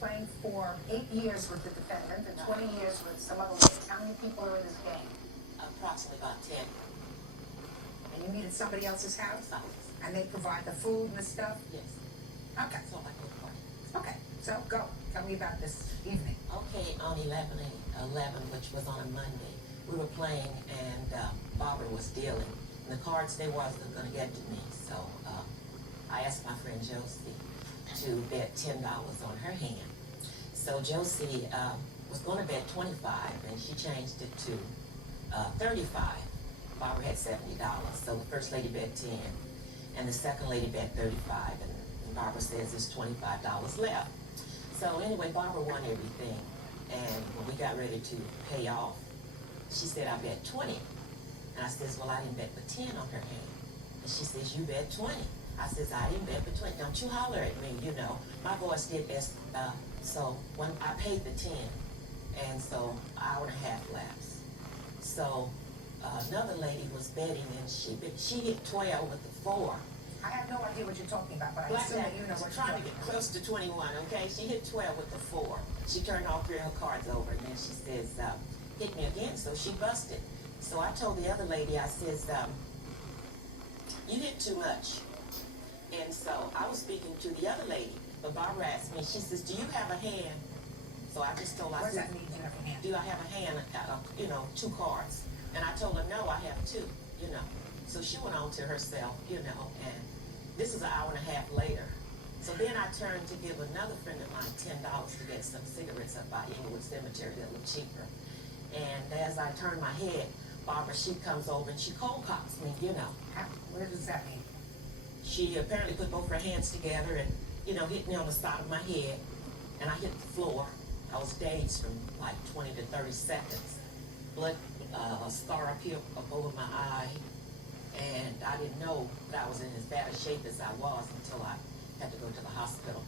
playing for 8 years with the defendant and 20 years with some other ladies. How many people are in this gang? Approximately about 10. And you meet at somebody else's house? Yes. And they provide the food and the stuff? Yes. Okay. So like a party. Okay. So go. Tell me about this evening. Okay, on 11, which was on a Monday, we were playing and Barbara was dealing. And the cards, they wasn't going to get to me. So I asked my friend Josie to bet $10 on her hand. So Josie was going to bet 25 and she changed it to 35. Barbara had $70. So the first lady bet 10 and the second lady bet 35 and Barbara says there's $25 left. So anyway, Barbara won everything. And when we got ready to pay off, she said, I bet 20. And I says, well, I didn't bet but 10 on her hand. And she says, you bet 20. I says, I didn't bet but 20. Don't you holler at me, you know. My voice did best. So when I paid the 10, and so hour and a half lapsed. So another lady was betting, and she hit 12 with the 4. I have no idea what you're talking about, but I assume that you know what you're trying talking to get about. close to 21, okay? She hit 12 with the 4. She turned all 3 of her cards over, and then she says, hit me again, so she busted. So I told the other lady, I says, you hit too much. And so I was speaking to the other lady, but Barbara asked me, she says, do you have a hand? So I just told her, What does that mean, you have a hand? do I have a hand, you know, 2 cards? And I told her, no, I have 2, you know. So she went on to herself, you know, and this is an hour and a half later. So then I turned to give another friend of mine $10 to get some cigarettes up by Inglewood Cemetery that looked cheaper. And as I turned my head, Barbara, she comes over and she cold cocks me, you know. What does that mean? She apparently put both her hands together and, you know, hit me on the side of my head. And I hit the floor. I was dazed from like 20 to 30 seconds. Blood, a scar up here up over my eye. And I didn't know that I was in as bad a shape as I was until I had to go to the hospital.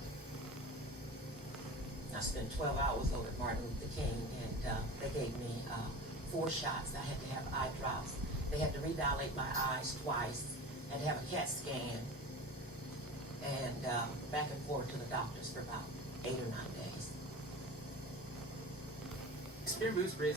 I spent 12 hours over at Martin Luther King, and they gave me 4 shots. I had to have eye drops. They had to redilate my eyes twice. I had to have a CAT scan, and back and forth to the doctors for about 8 or 9 days. Spear Boost